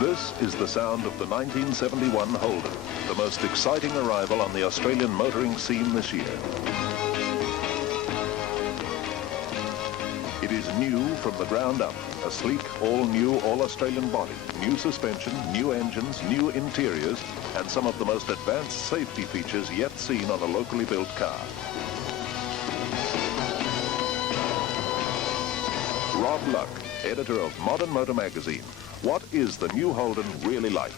This is the sound of the 1971 Holden, the most exciting arrival on the Australian motoring scene this year. It is new from the ground up, a sleek, all-new, all-Australian body, new suspension, new engines, new interiors, and some of the most advanced safety features yet seen on a locally built car. Rob Luck, editor of Modern Motor magazine. What is the new Holden really like?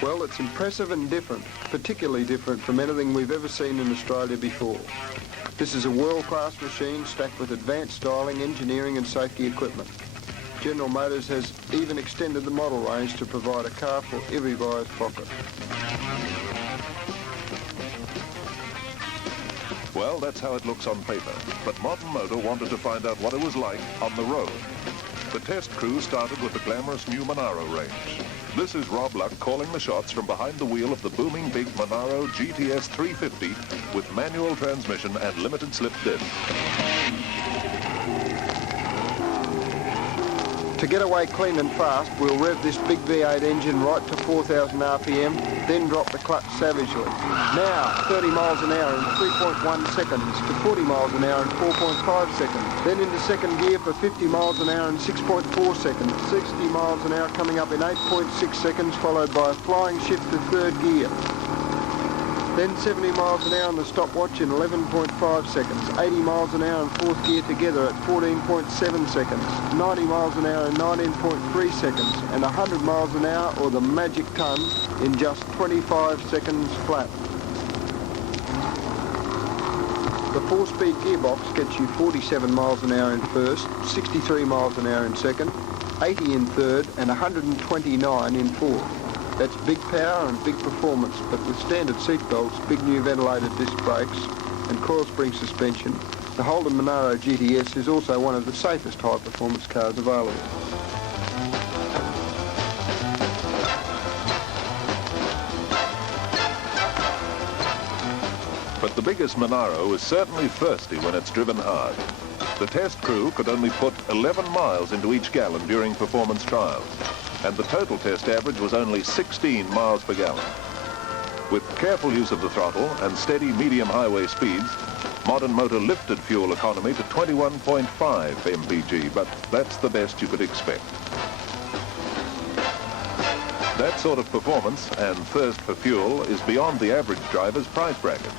Well, it's impressive and different, particularly different from anything we've ever seen in Australia before. This is a world-class machine stacked with advanced styling, engineering and safety equipment. General Motors has even extended the model range to provide a car for every buyer's pocket. Well, that's how it looks on paper, but Modern Motor wanted to find out what it was like on the road. The test crew started with the glamorous new Monaro range. This is Rob Luck calling the shots from behind the wheel of the booming big Monaro GTS 350 with manual transmission and limited slip diff. To get away clean and fast, we'll rev this big V8 engine right to 4,000 RPM, then drop the clutch savagely. Now, 30 miles an hour in 3.1 seconds to 40 miles an hour in 4.5 seconds. Then into second gear for 50 miles an hour in 6.4 seconds. 60 miles an hour coming up in 8.6 seconds, followed by a flying shift to third gear. Then 70 miles an hour on the stopwatch in 11.5 seconds, 80 miles an hour in fourth gear together at 14.7 seconds, 90 miles an hour in 19.3 seconds, and 100 miles an hour, or the magic ton, in just 25 seconds flat. The 4-speed gearbox gets you 47 miles an hour in first, 63 miles an hour in second, 80 in third, and 129 in fourth. That's big power and big performance, but with standard seat belts, big new ventilated disc brakes and coil spring suspension, the Holden Monaro GTS is also one of the safest high-performance cars available. But the biggest Monaro is certainly thirsty when it's driven hard. The test crew could only put 11 miles into each gallon during performance trials, and the total test average was only 16 miles per gallon. With careful use of the throttle and steady medium highway speeds, Modern Motor lifted fuel economy to 21.5 mpg, but that's the best you could expect. That sort of performance and thirst for fuel is beyond the average driver's price bracket.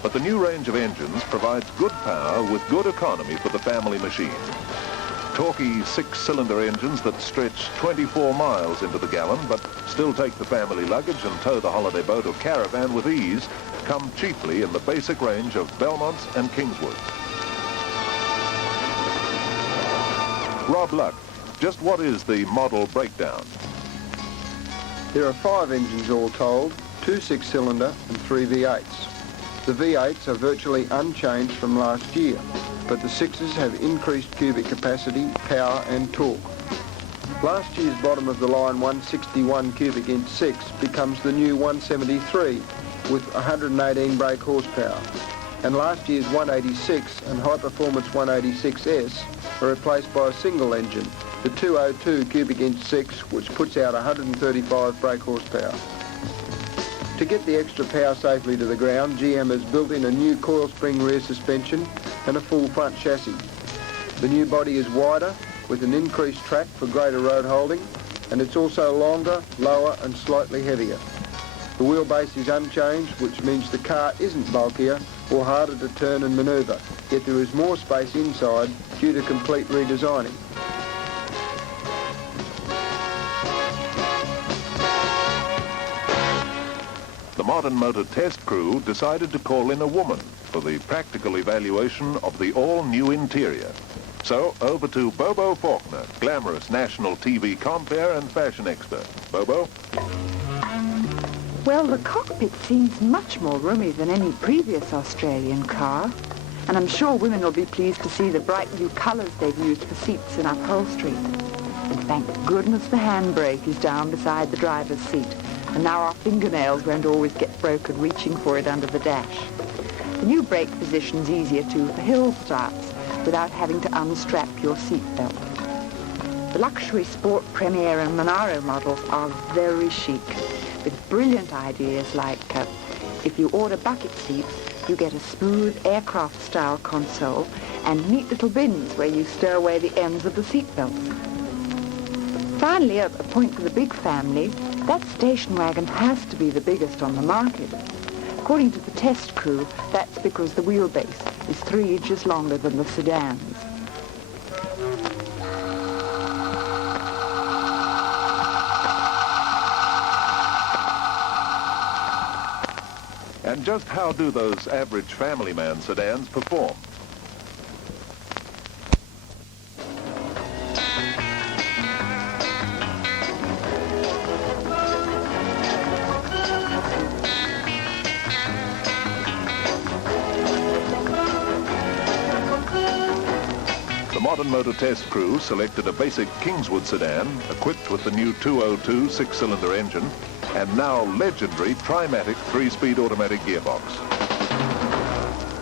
But the new range of engines provides good power with good economy for the family machine. Torquey 6-cylinder engines that stretch 24 miles into the gallon but still take the family luggage and tow the holiday boat or caravan with ease come cheaply in the basic range of Belmonts and Kingswoods. Rob Luck, just what is the model breakdown? There are 5 engines all told, 2 6-cylinder and 3 V8s. The V8s are virtually unchanged from last year, but the 6s have increased cubic capacity, power and torque. Last year's bottom-of-the-line 161 cubic inch 6 becomes the new 173 with 118 brake horsepower, and last year's 186 and high-performance 186S are replaced by a single engine, the 202 cubic inch 6, which puts out 135 brake horsepower. To get the extra power safely to the ground, GM has built in a new coil spring rear suspension and a full front chassis. The new body is wider with an increased track for greater road holding, and it's also longer, lower and slightly heavier. The wheelbase is unchanged, which means the car isn't bulkier or harder to turn and manoeuvre, yet there is more space inside due to complete redesigning. The Modern Motor test crew decided to call in a woman for the practical evaluation of the all-new interior. So, over to Bobo Faulkner, glamorous national TV compere and fashion expert. Bobo? Well, the cockpit seems much more roomy than any previous Australian car, and I'm sure women will be pleased to see the bright new colours they've used for seats and upholstery. And thank goodness the handbrake is down beside the driver's seat, and now our fingernails won't always get broken reaching for it under the dash. The new brake position's easier too for hill starts without having to unstrap your seat belt. The luxury Sport, Premier and Monaro models are very chic, with brilliant ideas like if you order bucket seats, you get a smooth aircraft-style console and neat little bins where you stow away the ends of the seat belts. Finally, a point for the big family, that station wagon has to be the biggest on the market. According to the test crew, that's because the wheelbase is 3 inches longer than the sedans. And just how do those average family man sedans perform? The Modern Motor Test crew selected a basic Kingswood sedan equipped with the new 202 six-cylinder engine and now legendary Trimatic 3-speed automatic gearbox.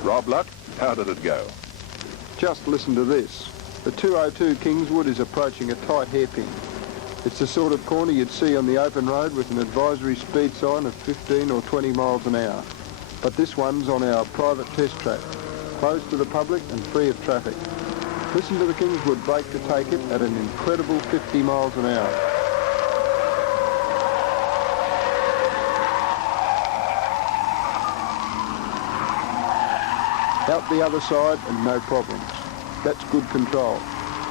Rob Luck, how did it go? Just listen to this. The 202 Kingswood is approaching a tight hairpin. It's the sort of corner you'd see on the open road with an advisory speed sign of 15 or 20 miles an hour. But this one's on our private test track, closed to the public and free of traffic. Listen to the Kingswood brake to take it at an incredible 50 miles an hour. Out the other side and no problems. That's good control.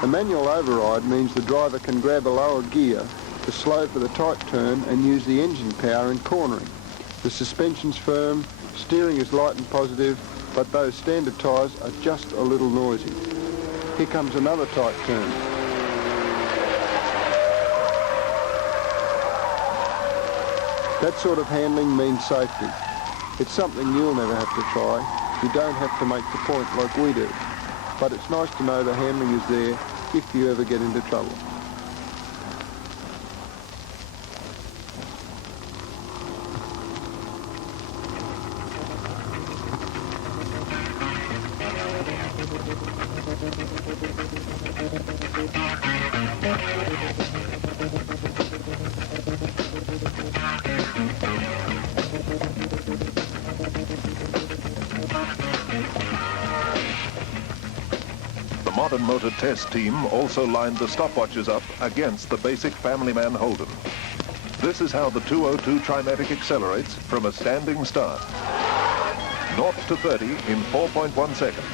A manual override means the driver can grab a lower gear to slow for the tight turn and use the engine power in cornering. The suspension's firm, steering is light and positive, but those standard tyres are just a little noisy. Here comes another tight turn. That sort of handling means safety. It's something you'll never have to try. You don't have to make the point like we do. But it's nice to know the handling is there if you ever get into trouble. The Modern Motor Test team also lined the stopwatches up against the basic family man Holden. This is how the 202 Trimatic accelerates from a standing start. 0 to 30 in 4.1 seconds.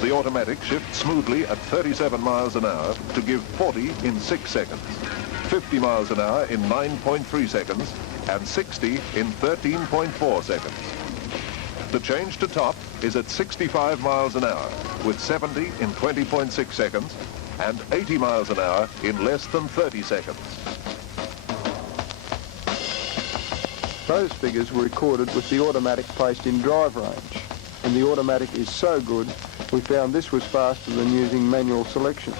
The automatic shifts smoothly at 37 miles an hour to give 40 in 6 seconds, 50 miles an hour in 9.3 seconds, and 60 in 13.4 seconds. The change to top is at 65 miles an hour, with 70 in 20.6 seconds, and 80 miles an hour in less than 30 seconds. Those figures were recorded with the automatic placed in drive range, and the automatic is so good, we found this was faster than using manual selection.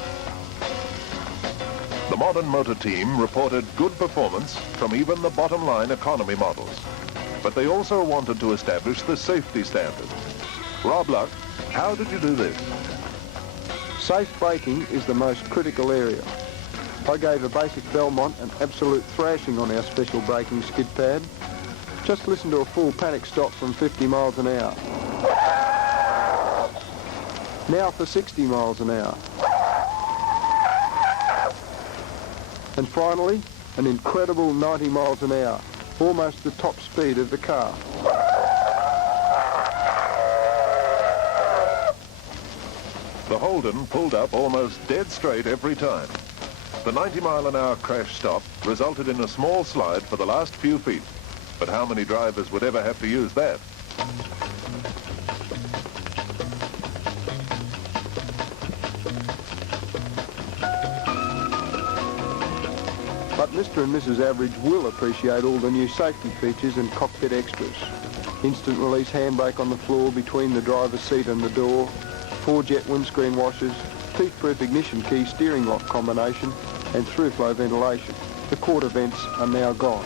The Modern Motor team reported good performance from even the bottom line economy models, but they also wanted to establish the safety standard. Rob Luck, how did you do this? Safe braking is the most critical area. I gave a basic Belmont an absolute thrashing on our special braking skid pad. Just listen to a full panic stop from 50 miles an hour. Now for 60 miles an hour. And finally, an incredible 90 miles an hour, almost the top speed of the car. The Holden pulled up almost dead straight every time. The 90-mile-an-hour crash stop resulted in a small slide for the last few feet. But how many drivers would ever have to use that? But Mr. and Mrs. Average will appreciate all the new safety features and cockpit extras. Instant release handbrake on the floor between the driver's seat and the door, 4-jet windscreen washers, teeth-proof ignition key steering lock combination, and through-flow ventilation. The quarter vents are now gone.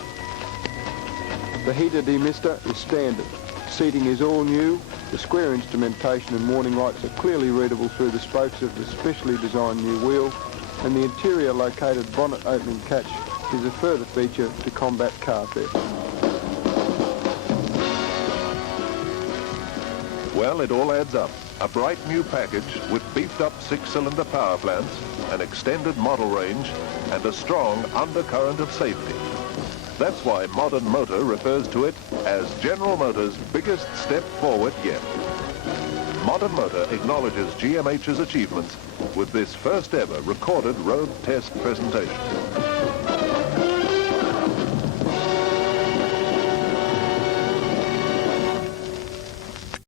The heater demister is standard. Seating is all new. The square instrumentation and warning lights are clearly readable through the spokes of the specially designed new wheel. and the interior located bonnet opening catch is a further feature to combat car theft. Well, it all adds up. A bright new package with beefed up 6-cylinder power plants, an extended model range, and a strong undercurrent of safety. That's why Modern Motor refers to it as General Motors' biggest step forward yet. Modern Motor acknowledges GMH's achievements with this first ever recorded road test presentation.